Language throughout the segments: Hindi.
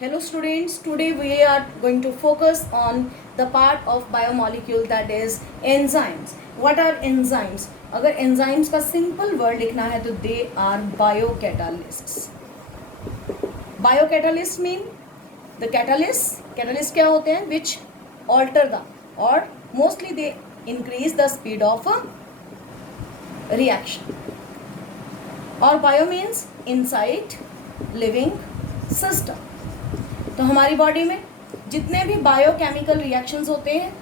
Hello students, today we are going to focus on the part of biomolecule that is enzymes. What are enzymes? अगर enzymes का simple word लिखना है तो they are biocatalysts. Biocatalysts mean the catalyst क्या होते हैं which alter the or mostly they increase the speed of a reaction. और bio means inside living system. तो हमारी बॉडी में जितने भी बायोकेमिकल रिएक्शंस होते हैं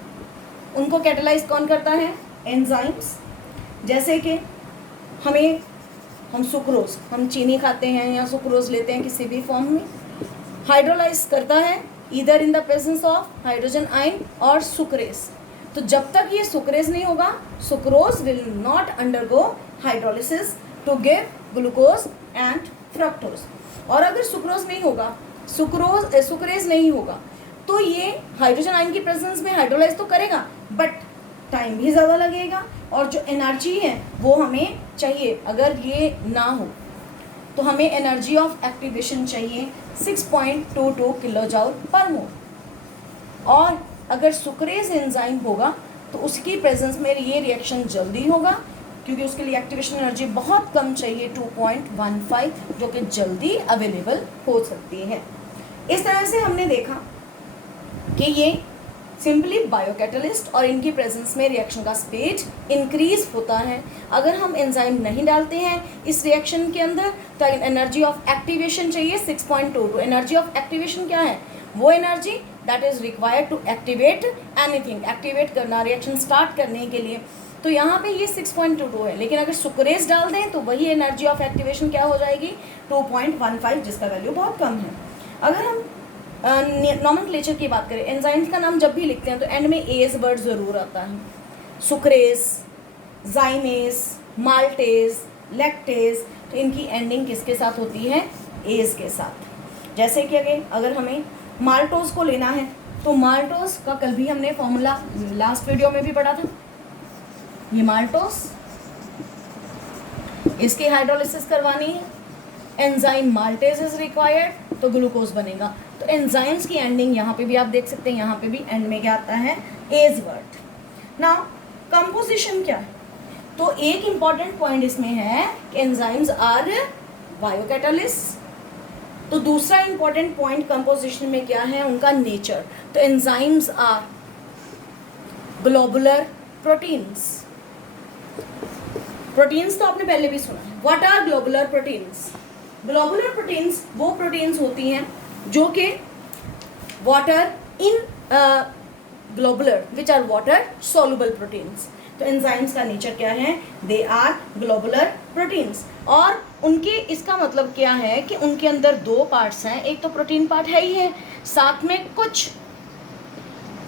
उनको कैटेलाइज कौन करता है? एंजाइम्स. जैसे कि हम सुक्रोज, हम चीनी खाते हैं या सुक्रोज लेते हैं किसी भी फॉर्म में, हाइड्रोलाइज करता है either in the presence of hydrogen ion और सुक्रेज. तो जब तक ये सुक्रेज नहीं होगा sucrose will not undergo hydrolysis to give glucose and fructose. और अगर सुक्रोज नहीं होगा, सुक्रेज नहीं होगा तो ये हाइड्रोजन आयन की प्रेजेंस में हाइड्रोलाइज तो करेगा बट टाइम भी ज़्यादा लगेगा और जो एनर्जी है वो हमें चाहिए. अगर ये ना हो तो हमें एनर्जी ऑफ एक्टिवेशन चाहिए 6.22 किलोजूल पर मोल. और अगर सुक्रेज एंजाइम होगा तो उसकी प्रेजेंस में ये रिएक्शन जल्दी होगा क्योंकि उसके लिए एक्टिवेशन एनर्जी बहुत कम चाहिए 2.15 जो कि जल्दी अवेलेबल हो सकती है. इस तरह से हमने देखा कि ये सिंपली बायोकैटलिस्ट और इनकी प्रेजेंस में रिएक्शन का स्पीड इंक्रीज होता है. अगर हम एंजाइम नहीं डालते हैं इस रिएक्शन के अंदर तो एनर्जी ऑफ एक्टिवेशन चाहिए 6.22. एनर्जी ऑफ एक्टिवेशन क्या है? वो energy that is required to activate anything, activate करना, रिएक्शन स्टार्ट करने के लिए. तो यहाँ पे ये 6.22 है, लेकिन अगर सुक्रेज डाल दें तो वही एनर्जी ऑफ एक्टिवेशन क्या हो जाएगी? 2.15, जिसका वैल्यू बहुत कम है. अगर हम नॉमेनक्लेचर की बात करें, एंजाइम्स का नाम जब भी लिखते हैं तो एंड में एज वर्ड ज़रूर आता है. सुक्रेज, जाइमेज, माल्टेज, लैक्टेज, तो इनकी एंडिंग किसके साथ होती है? एज के साथ. जैसे कि अगर हमें माल्टोज को लेना है तो माल्टोज का कल भी हमने फॉर्मूला लास्ट वीडियो में भी पढ़ा था. ये माल्टोज, इसकी हाइड्रोलिसिस करवानी है, एंजाइम माल्टेज इज रिक्वायर्ड तो ग्लूकोज बनेगा. तो एंजाइम्स की एंडिंग यहाँ पे भी आप देख सकते हैं, यहाँ पे भी एंड में क्या आता है? As word. नाउ कंपोजिशन क्या है? तो एक इंपॉर्टेंट पॉइंट इसमें है कि एंजाइम्स आर बायोकैटालिस्ट. तो दूसरा इंपॉर्टेंट पॉइंट कंपोजिशन में क्या है? उनका नेचर. तो enzymes are globular proteins. Proteins तो आपने पहले भी सुना है. What are globular proteins? Globular proteins वो प्रोटीन्स होती हैं जो कि water in globular which are water soluble proteins. तो एंजाइम्स का नेचर क्या है? They are globular proteins. और उनके इसका मतलब क्या है कि उनके अंदर दो पार्ट्स हैं. एक तो प्रोटीन पार्ट है ही है, साथ में कुछ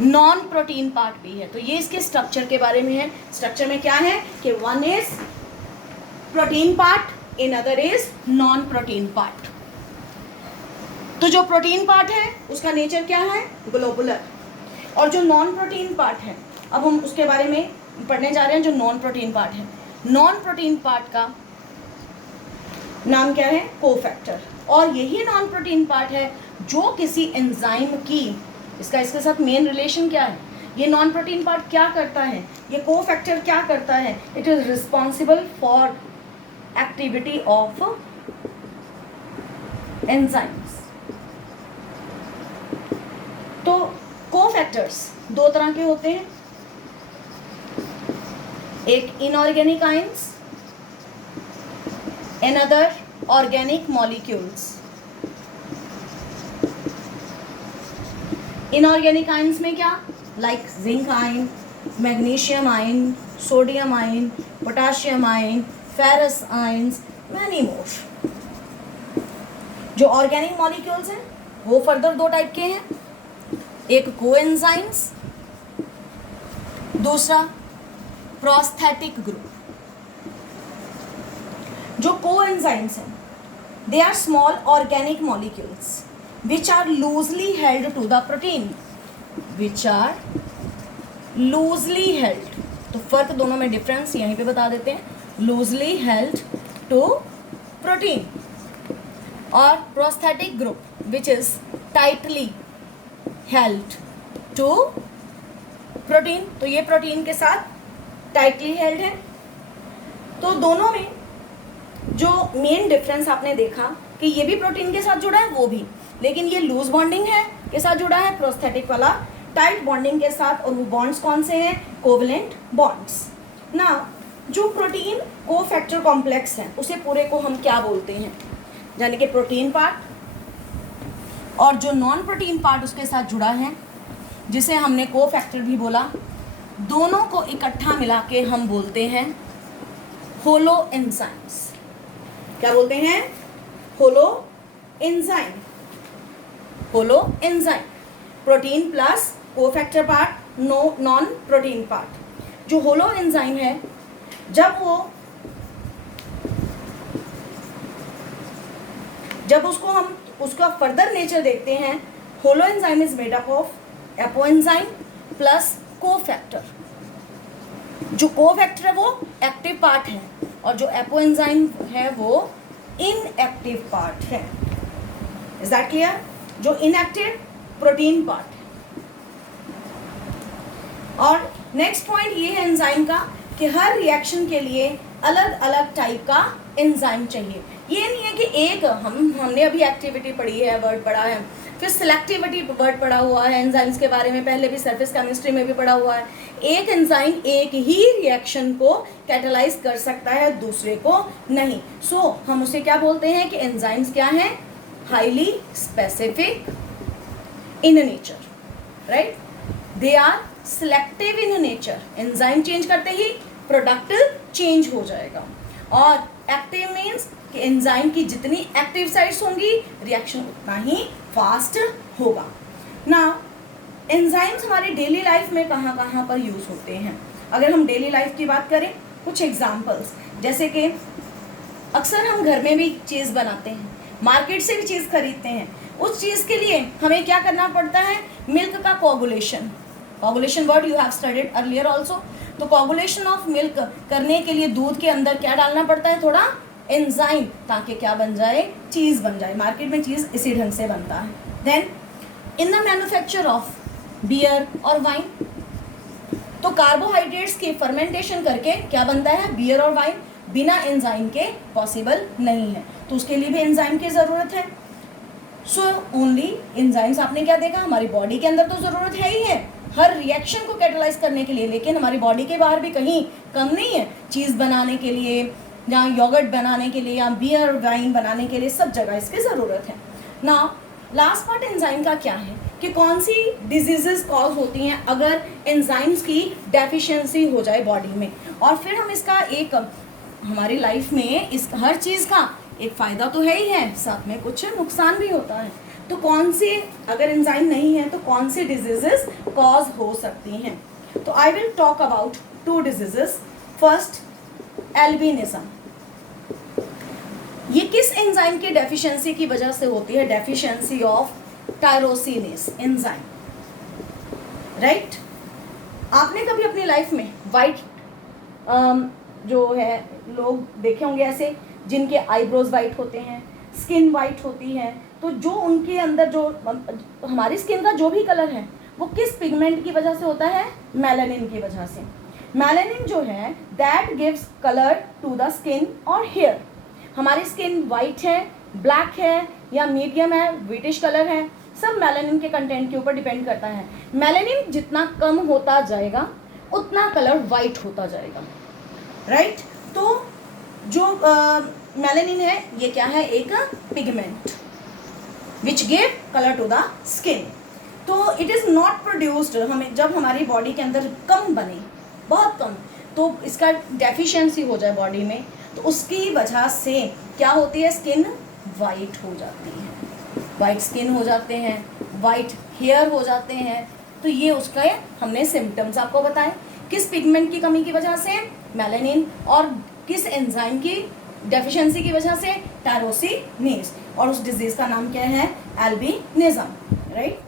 नॉन प्रोटीन पार्ट भी है. तो ये इसके स्ट्रक्चर के बारे में है. स्ट्रक्चर में क्या है कि one is protein part, another is non protein part. तो जो प्रोटीन पार्ट है उसका नेचर क्या है? ग्लोबुलर. और जो नॉन प्रोटीन पार्ट है, अब हम उसके बारे में पढ़ने जा रहे हैं. जो नॉन प्रोटीन पार्ट है, नॉन प्रोटीन पार्ट का नाम क्या है? कोफैक्टर. और यही नॉन प्रोटीन पार्ट है जो किसी एंजाइम की, इसके साथ मेन रिलेशन क्या है? ये नॉन प्रोटीन पार्ट क्या करता है? ये कोफैक्टर क्या करता है? It is responsible for activity of enzymes. तो कोफैक्टर्स दो तरह के होते हैं. एक inorganic ions, another organic molecules. Inorganic ions में क्या? Like zinc ion, magnesium ion, sodium ion, potassium ion, ferrous ions, many more. जो ऑर्गेनिक मॉलिक्यूल्स हैं वो फर्दर दो टाइप के हैं. एक कोएंजाइम्स, दूसरा प्रोस्थेटिक ग्रुप. जो कोएंजाइम्स हैं they are small organic molecules which are loosely held to the protein, which are loosely held. तो फर्क दोनों में डिफरेंस यहीं पे बता देते हैं. loosely held to protein. और prosthetic group which is tightly held to protein, तो ये प्रोटीन के साथ टाइटली हेल्ड है। तो दोनों में जो मेन डिफरेंस आपने देखा कि ये भी प्रोटीन के साथ जुड़ा है, वो भी, लेकिन ये लूज बॉन्डिंग है के साथ जुड़ा है, प्रोस्थेटिक वाला टाइट बॉन्डिंग के साथ। और वो बॉन्ड्स कौन से हैं? कोवलेंट बॉन्ड्स ना। जो प्रोटीन कोफैक्टर कॉम्प्लेक्स है उसे पूरे को हम क्या बोलते हैं? यानी कि प्रोटीन पार्ट और जो नॉन प्रोटीन पार्ट उसके साथ जुड़ा है, जिसे हमने कोफैक्टर भी बोला, दोनों को इकट्ठा मिला के हम बोलते हैं होलो एंजाइम्स। क्या बोलते हैं? Holo enzyme. Holo enzyme, protein plus cofactor part, non protein part. जो होलो एंजाइम है, जब उसको हम उसका फर्दर नेचर देखते हैं, holo enzyme is made up of apo enzyme plus cofactor. जो कोफैक्टर है वो एक्टिव पार्ट है और जो एपो एंजाइम है वो इनएक्टिव पार्ट है। Is that clear? जो इनएक्टिव प्रोटीन पार्ट है। और नेक्स्ट पॉइंट ये है एंजाइम का कि हर रिएक्शन के लिए अलग अलग टाइप का एंजाइम चाहिए। ये नहीं है कि एक हमने अभी एक्टिविटी पढ़ी है, वर्ड पढ़ा है, फिर सिलेक्टिविटी वर्ड पढ़ा हुआ है एंजाइम्स के बारे में, पहले भी सरफेस केमिस्ट्री में भी पढ़ा हुआ है। एक एंजाइम एक ही रिएक्शन को कैटालाइज कर सकता है, दूसरे को नहीं। सो हम उसे क्या बोलते हैं कि एंजाइम्स क्या हैं? Highly specific in nature, right? They are selective in nature. Enzyme change करते ही प्रोडक्ट चेंज हो जाएगा। और एक्टिव मीन्स कि एंजाइम की जितनी एक्टिव साइट्स होंगी रिएक्शन उतना ही फास्ट होगा ना। एंजाइम्स हमारी डेली लाइफ में कहाँ कहाँ पर यूज होते हैं? अगर हम डेली लाइफ की बात करें, कुछ एग्जांपल्स, जैसे कि अक्सर हम घर में भी चीज़ बनाते हैं, मार्केट से भी चीज़ खरीदते हैं। उस चीज़ के लिए हमें क्या करना पड़ता है? मिल्क का coagulation. Coagulation word you have studied earlier also. तो कोगुलेशन ऑफ मिल्क करने के लिए दूध के अंदर क्या डालना पड़ता है? थोड़ा एंजाइम, ताकि क्या बन जाए? चीज़ बन जाए। मार्केट में चीज़ इसी ढंग से बनता है। Then in the manufacture of beer और वाइन, तो कार्बोहाइड्रेट्स की फर्मेंटेशन करके क्या बनता है? बियर और वाइन। बिना एंजाइम के पॉसिबल नहीं है, तो उसके लिए भी एंजाइम की ज़रूरत है। So only enzymes. आपने क्या देखा? हमारी बॉडी के अंदर तो ज़रूरत है ही है हर रिएक्शन को कैटलाइज करने के लिए, लेकिन हमारी बॉडी के बाहर भी कहीं कम नहीं है। चीज़ बनाने के लिए, या योगर्ट बनाने के लिए, या बियर वाइन बनाने के लिए, सब जगह इसकी ज़रूरत है ना। लास्ट पार्ट एंजाइम का क्या है कि कौन सी डिजीजेस कॉज होती हैं अगर एंजाइम्स की डेफिशिएंसी हो जाए बॉडी में। और फिर हम इसका एक हमारी लाइफ में इस हर चीज़ का एक फ़ायदा तो है ही है, साथ में कुछ नुकसान भी होता है। तो कौन सी, अगर एंजाइम नहीं है तो कौन सी डिजीजेस कॉज हो सकती हैं? तो I will talk about 2 diseases. First, albinism. ये किस एंजाइम की डेफिशिएंसी की वजह से होती है? Deficiency of tyrosinase enzyme, right? आपने कभी अपनी लाइफ में वाइट जो है लोग देखे होंगे ऐसे, जिनके आईब्रोज वाइट होते हैं, स्किन वाइट होती है। तो जो उनके अंदर जो हमारी स्किन का जो भी कलर है वो किस पिगमेंट की वजह से होता है? मेलानिन की वजह से। मेलानिन जो है that gives colour to the skin और हेयर। हमारी स्किन वाइट है, ब्लैक है या मीडियम है, व्हाइटिश कलर है, सब मेलानिन के कंटेंट के ऊपर डिपेंड करता है। मेलानिन जितना कम होता जाएगा उतना कलर वाइट होता जाएगा, राइट? तो जो मेलानिन है ये क्या है? एक pigment which give colour to the skin. तो इट इज़ नॉट प्रोड्यूस्ड, हमें जब हमारी बॉडी के अंदर कम बने, बहुत कम, तो इसका डेफिशिएंसी हो जाए बॉडी में, तो उसकी वजह से क्या होती है? स्किन वाइट हो जाती है, वाइट स्किन हो जाते हैं, वाइट हेयर हो जाते हैं। तो ये उसका हमने सिम्टम्स आपको बताए। किस पिगमेंट की कमी की वजह से? मेलानिन। और किस एंजाइम की डेफिशिएंसी की वजह से? टायरोसिनेस। और उस डिजीज़ का नाम क्या है? Albinism, right?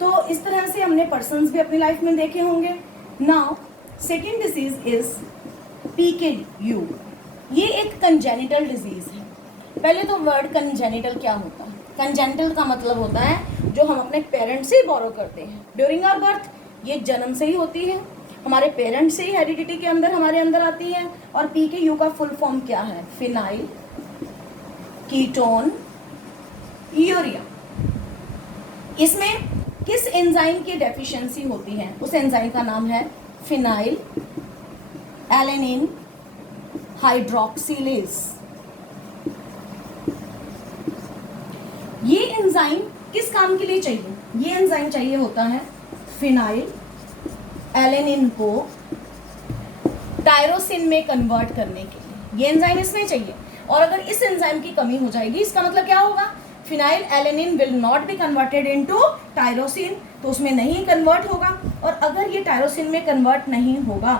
तो इस तरह से हमने पर्सन्स भी अपनी लाइफ में देखे होंगे। Now second disease is PKU। ये एक कंजेनिटल डिजीज़ है। पहले तो वर्ड कंजेनिटल क्या होता है? कंजेनिटल का मतलब होता है जो हम अपने पेरेंट्स से बोरो करते हैं ड्यूरिंग आवर बर्थ, ये जन्म से ही होती है, हमारे पेरेंट्स से ही हेरिडिटी के अंदर हमारे अंदर आती है। और PKU का फुल फॉर्म क्या है? Phenyl ketone urea. इसमें किस एंजाइम की डेफिशिएंसी होती है? उस एंजाइम का नाम है फिनाइल एलेनिन हाइड्रोक्सिलेज। ये एंजाइम किस काम के लिए चाहिए? ये एंजाइम चाहिए होता है फिनाइल एलेनिन को टायरोसिन में कन्वर्ट करने के लिए। ये एंजाइम इसमें चाहिए, और अगर इस एंजाइम की कमी हो जाएगी, इसका मतलब क्या होगा? Phenyl alanine will not be converted into tyrosine, तो उसमें नहीं कन्वर्ट होगा। और अगर ये टायरोसिन में कन्वर्ट नहीं होगा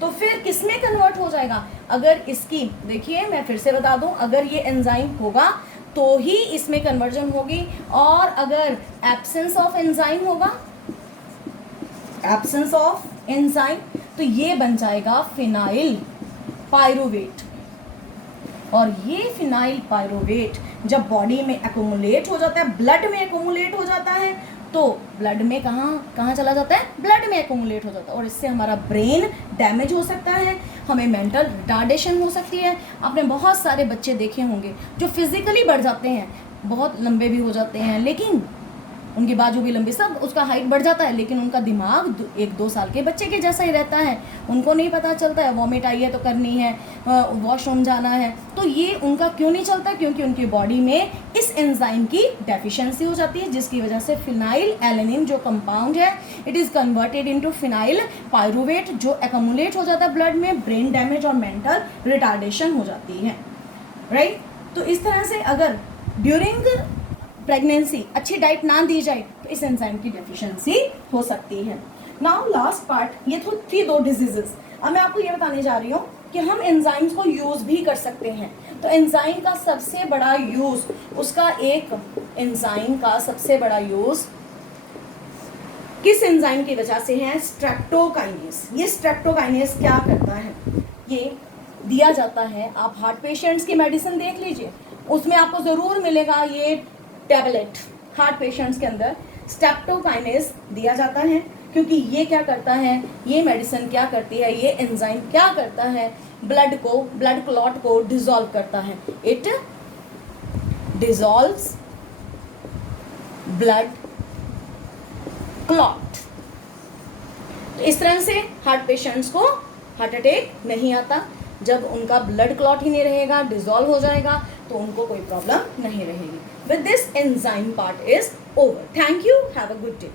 तो फिर किस में कन्वर्ट हो जाएगा? अगर इसकी, देखिए मैं फिर से बता दूं, अगर ये एंजाइम होगा तो ही इसमें कन्वर्जन होगी, और अगर एब्सेंस ऑफ एंजाइम होगा, एब्सेंस ऑफ एंजाइम, तो ये बन जाएगा फिनाइल पायरुवेट। और ये फिनाइल पायरुवेट जब बॉडी में एक्यूमुलेट हो जाता है, ब्लड में एक्यूमुलेट हो जाता है, तो ब्लड में कहाँ चला जाता है? ब्लड में एक्यूमुलेट हो जाता है, और इससे हमारा ब्रेन डैमेज हो सकता है, हमें मेंटल रिटार्डेशन हो सकती है। आपने बहुत सारे बच्चे देखे होंगे जो फिजिकली बढ़ जाते हैं, बहुत लंबे भी हो जाते हैं, लेकिन उनकी बाजू भी लंबी, सब उसका हाइट बढ़ जाता है, लेकिन उनका दिमाग 1-2 साल के बच्चे के जैसा ही रहता है। उनको नहीं पता चलता है वॉमिट आई है तो करनी है, वॉशरूम जाना है, तो ये उनका क्यों नहीं चलता? क्योंकि उनकी बॉडी में इस एंजाइम की डेफिशिएंसी हो जाती है, जिसकी वजह से फिनाइल एलेनिन जो कंपाउंड है, it is converted into phenyl pyruvate, जो एक्यूमुलेट हो जाता है ब्लड में, ब्रेन डैमेज और मेंटल रिटार्डेशन हो जाती है, राइट। तो इस तरह से अगर ड्यूरिंग प्रेगनेंसी अच्छी डाइट ना दी जाए तो इस एंजाइम की डेफिशिएंसी हो सकती है। नाउ लास्ट पार्ट, ये तो थी 2 डिजीजेस। अब मैं आपको ये बताने जा रही हूँ कि हम एंजाइम्स को यूज़ भी कर सकते हैं। तो एंजाइम का सबसे बड़ा यूज़, उसका एक एंजाइम का सबसे बड़ा यूज़ किस एंजाइम की वजह से है? स्ट्रेप्टोकाइनेस। ये स्ट्रेप्टोकाइनेस क्या करता है? ये दिया जाता है, आप हार्ट पेशेंट्स की मेडिसिन देख लीजिए, उसमें आपको ज़रूर मिलेगा ये टैबलेट। हार्ट पेशेंट्स के अंदर स्ट्रेप्टोकाइनेस दिया जाता है, क्योंकि ये क्या करता है? ये मेडिसिन क्या करती है? ये एंजाइम क्या करता है? ब्लड क्लॉट को डिसॉल्व करता है। It dissolves blood clot. तो इस तरह से हार्ट पेशेंट्स को हार्ट अटैक नहीं आता। जब उनका ब्लड क्लॉट ही नहीं रहेगा, डिसॉल्व हो जाएगा, तो उनको कोई प्रॉब्लम नहीं रहेगी। With this, enzyme part is over. Thank you. Have a good day.